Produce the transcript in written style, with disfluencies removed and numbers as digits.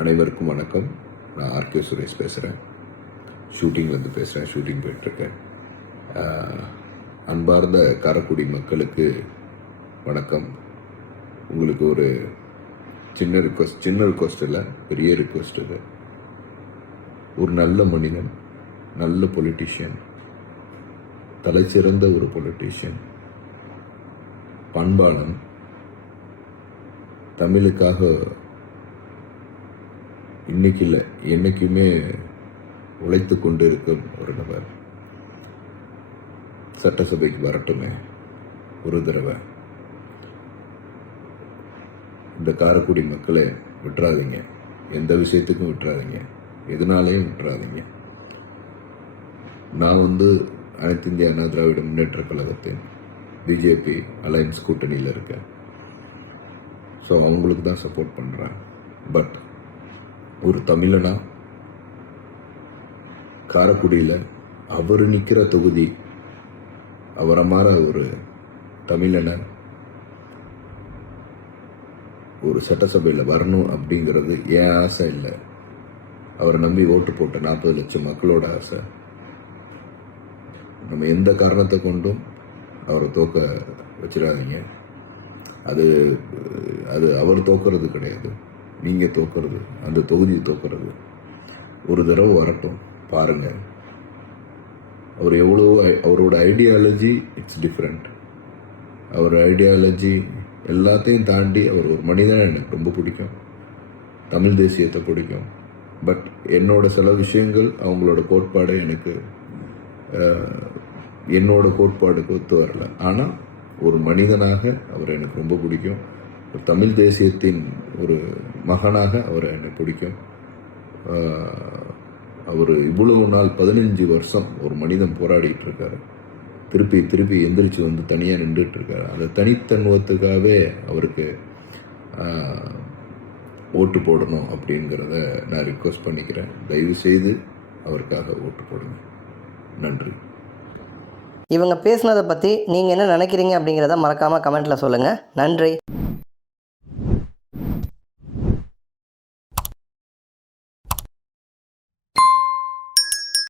அனைவருக்கும் வணக்கம். நான் ஆர்கே சுரேஷ் பேசுகிறேன். ஷூட்டிங்லேருந்து பேசுகிறேன். ஷூட்டிங் போயிட்டுருக்கேன். அன்பார்ந்த காரைக்குடி மக்களுக்கு வணக்கம். உங்களுக்கு ஒரு சின்ன ரிக்வஸ்ட் இல்லை, பெரிய ரிக்வஸ்ட் இது. ஒரு நல்ல மனிதன், நல்ல பொலிட்டீஷியன், தலை சிறந்த ஒரு பொலிட்டீஷியன், பண்பாளன், தமிழுக்காக இன்னைக்கு இல்லை என்னைக்குமே உழைத்து கொண்டு இருக்கும் ஒரு நபர் சட்டசபைக்கு வரட்டுமே ஒரு தடவை. இந்த காரைக்குடி மக்களை விட்டுறாதீங்க, எந்த விஷயத்துக்கும் விட்டுறாதீங்க, எதனாலையும் விட்டுறாதீங்க. நான் அனைத்து இந்திய அண்ணா திராவிட முன்னேற்ற கழகத்தின் பிஜேபி அலையன்ஸ் கூட்டணியில் இருக்கேன். ஸோ அவங்களுக்கு தான் சப்போர்ட் பண்ணுறேன். பட் ஒரு தமிழனா காரைக்குடியில் அவர் நிற்கிற தொகுதி, அவரை மாற ஒரு தமிழனை ஒரு சட்டசபையில் வரணும் அப்படிங்கிறது என் ஆசை இல்லை. அவரை நம்பி ஓட்டு போட்ட 40 லட்சம் மக்களோட ஆசை. நம்ம எந்த காரணத்தை கொண்டும் அவரை தோக்க வச்சிடாதீங்க. அது அது அவர் தோக்கிறது கிடையாது, நீங்கள் தோக்கிறது, அந்த தொகுதியை தோக்கிறது. ஒரு தடவை வரட்டும், பாருங்க. அவர் அவரோட ஐடியாலஜி இட்ஸ் டிஃப்ரெண்ட். அவர் ஐடியாலஜி எல்லாத்தையும் தாண்டி அவர் ஒரு மனிதனை எனக்கு ரொம்ப பிடிக்கும். தமிழ் தேசியத்தை பிடிக்கும். பட் என்னோட சில விஷயங்கள் அவங்களோட கோட்பாடு எனக்கு என்னோட கோட்பாடுக்கு ஒத்து வரல. ஆனால் ஒரு மனிதனாக அவர் எனக்கு ரொம்ப பிடிக்கும். ஒரு தமிழ் தேசியத்தின் ஒரு மகனாக அவரை எனக்கு பிடிக்கும். அவர் இவ்வளவு நாள் 15 வருஷம் ஒரு மனிதன் போராடிட்டு இருக்காரு. திருப்பி எந்திரிச்சு தனியாக நின்றுட்டு இருக்காரு. அந்த தனித்தன்மத்துக்காகவே அவருக்கு ஓட்டு போடணும் அப்படிங்கிறத நான் ரிக்வஸ்ட் பண்ணிக்கிறேன். தயவு செய்து அவருக்காக ஓட்டு போடுங்க. நன்றி. இவங்க பேசுனதை பற்றி நீங்கள் என்ன நினைக்கிறீங்க அப்படிங்கிறத மறக்காமல் கமெண்ட்டில் சொல்லுங்கள். நன்றி.